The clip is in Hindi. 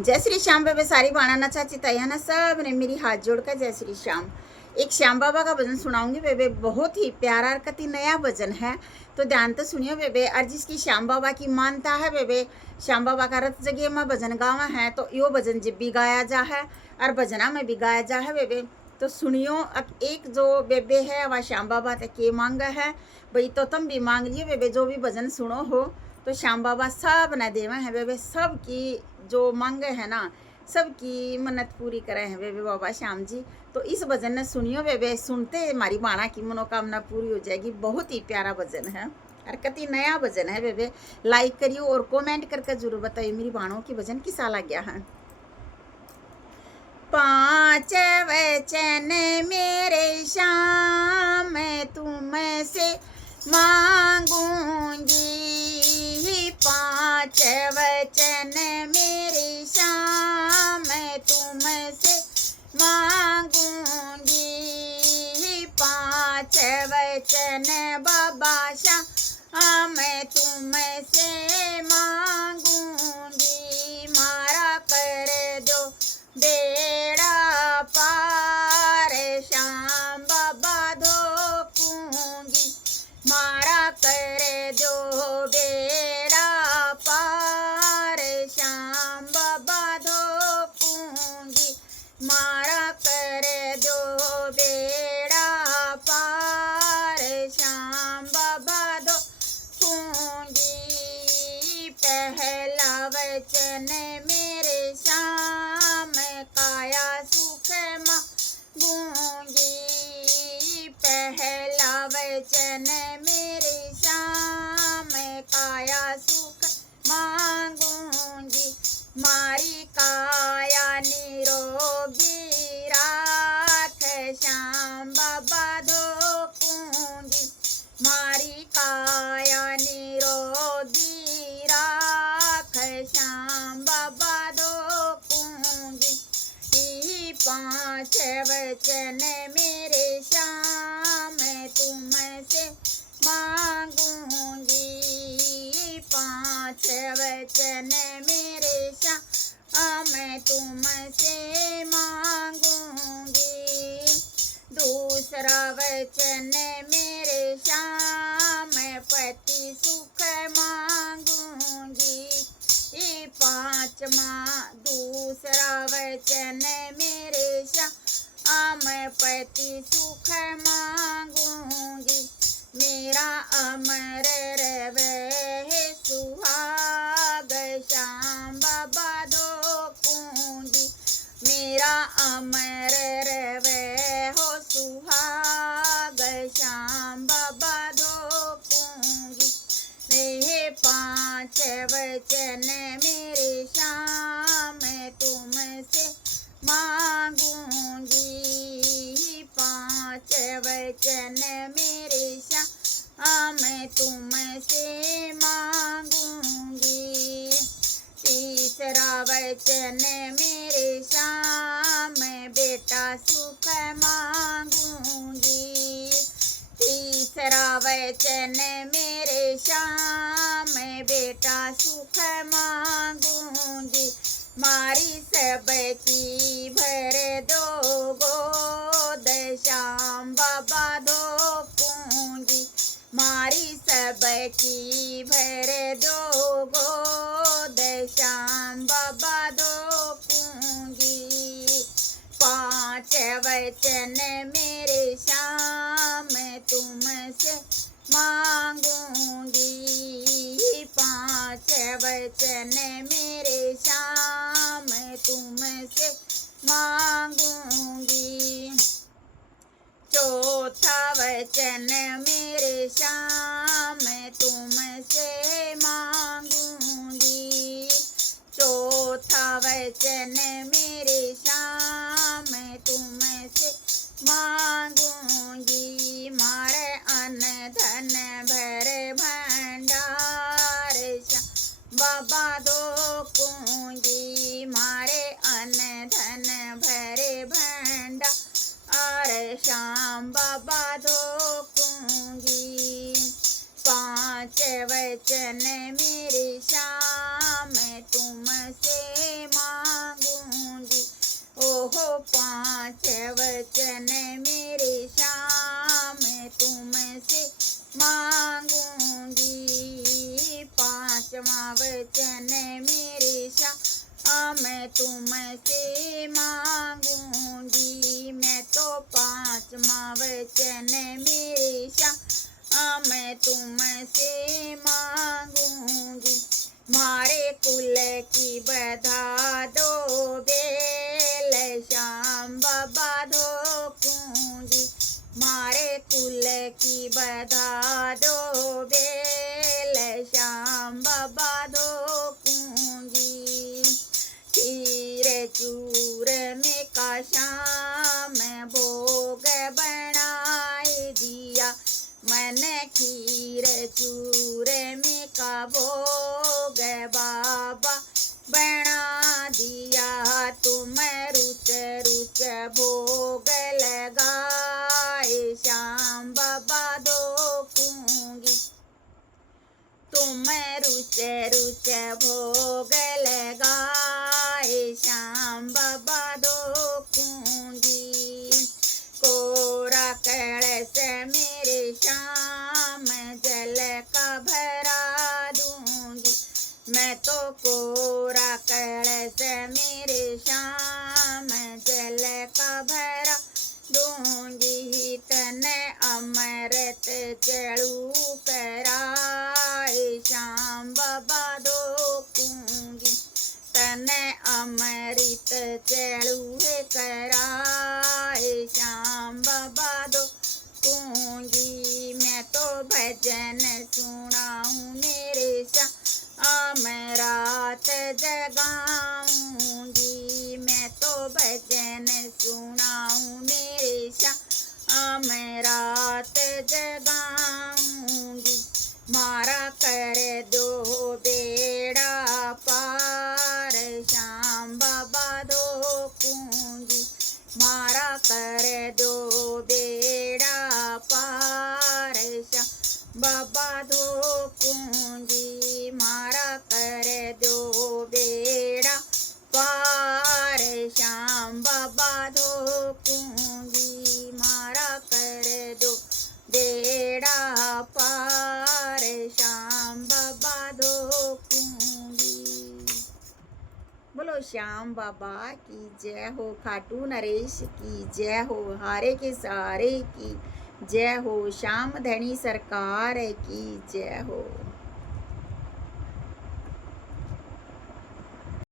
जय श्री श्याम बेबे सारी बाणा ना चाची ताया ना सब ने मेरी हाथ जोड़कर जय श्री श्याम। एक श्याम बाबा का भजन सुनाऊंगी बेबे, बहुत ही प्यारा और कति नया भजन है, तो ध्यान तो सुनियो बेबे। और जिसकी श्याम बाबा की मानता है बेबे, श्याम बाबा का रथ जगह में भजन गावा है, तो यो भजन जब भी गाया जा है और भजना में भी गाया जा है बेबे। तो सुनियो, अब एक जो बेबे है वह श्याम बाबा तक के मांगा है भाई, तो तुम भी मांग लियो बेबे। जो भी भजन सुनो हो तो श्याम बाबा सब न देवा है बेबे, सबकी जो मांगे है ना, सबकी मन्नत पूरी करे हैं बेबे बाबा श्याम जी। तो इस भजन ने सुनियो बेबे, सुनते हमारी बाणा की मनोकामना पूरी हो जाएगी। बहुत ही प्यारा भजन है और कति नया भजन है बेबे। लाइक करियो और कमेंट करके जरूर बताइए मेरी बाणों की भजन किसा लग गया है। पांच वचन मेरे श्याम तुमसे मांगूंगी, पांच वचन मेरे श्याम तुमसे मांगूंगी, पांच वचन बाबा श्याम तुमसे मांगूंगी। मारा कर दो बेड़ा पार श्याम बाबा धोपूंगी, मारा कर दो बेड़ा पार श्याम बाबा धोपूंगी, मारा कर दो बेड़ा पार श्याम बाबा धोपूंगी। पहला वचन मेरे श्याम काया सुख मांगूंगी, पहला वचन मेरे श्याम काया सुख मांगूंगी, मारी काया निरोगी राख श्याम बाबा धोपूंगी, मारी काया निरोगी राख श्याम बाबा धोपूंगी। पांच वचन मेरे श्याम तुमसे मांगूंगी, पांच वचन मेरे श्याम तुमसे मांगूंगी। दूसरा वचन मेरे श्याम पति सुख मांगूंगी, पांचवा दूसरा वचन मेरे श्याम पति सुख मांगूंगी, मेरा अमर रवे सुहाग श्याम बाबा धोपूंगी, मेरा अमर रवे हो सुहाग श्याम बाबा धोपूंगी। ये पांच वचन मेरे श्याम तुमसे मांगूंगी, पांच वचन मेरे श्याम तुमसे मांगूंगी। तीसरा वचन मेरे श्याम बेटा सुख मांगूंगी, तीसरा वचन मेरे श्याम बेटा सुख मांगूंगी, मारी सबकी भर दो गोद श्याम बाबा धोपूंगी, मारी सबकी भर दो गोद श्याम बाबा धोपूंगी। पांच वचन मेरे श्याम तुमसे मांगूंगी, पांच वचन मेरे श्याम तुमसे मांगूंगी। चौथा वचन मेरे श्याम तुमसे मांगूंगी, चौथा वचन मेरे श्याम तुमसे मांगूंगी, मारे अन्न धन भर भंडार श्याम बाबा धोपूंगी, मारे अन्न धन भरे भंडार श्याम बाबा धोपूंगी। पांच वचन मेरे श्याम तुमसे मां मैं तुमसे मांगूंगी, मैं तो पांचवा वचन मेरे श्याम मैं तुमसे मांगूंगी। मारे कुल की बधा दो बेल, श्याम बाबा धोकूंगी। मारे कुल की बधा दो बेल, श्याम बाबा धोकूंगी। खीर चूर में का श्याम भोग बनाए दिया, मैंने खीर चूर में का भोग बाबा बना दिया। तुम रुच रुच भोग लगाए, श्याम बाबा धोकूंगी। तुम रुच रुच भोग लगाए, श्याम बाबा धोकूंगी। कोरा कलश मेरे श्याम जल का भरा दूंगी, मैं तो कोरा कलश मेरे श्याम जल का भरा दूंगी। तन अमृत चढ़ू कराए, श्याम बाबा धोकूंगी। तन अमृत चढ़ू कराए, श्याम बाबा धोकूंगी। मैं तो भजन सुनाऊं मेरे श्याम रात जगाऊंगी, मैं तो भजन सुनाऊं मेरे श्याम रात जगाऊंगी। मारा कर दो बेड़ा पार, श्याम बाबा धोकूंगी। मारा कर दो बेड़ा पार, श्याम बाबा धोकूंगी। मारा कर दो बेड़ा पार, श्याम बाबा धोकूंगी। मारा कर दो बेड़ा पार, श्याम बाबा धोकूंगी। बोलो श्याम बाबा की जय हो, खाटू नरेश की जय हो, हारे के सहारे की जय हो, श्याम धनी सरकार की जय हो।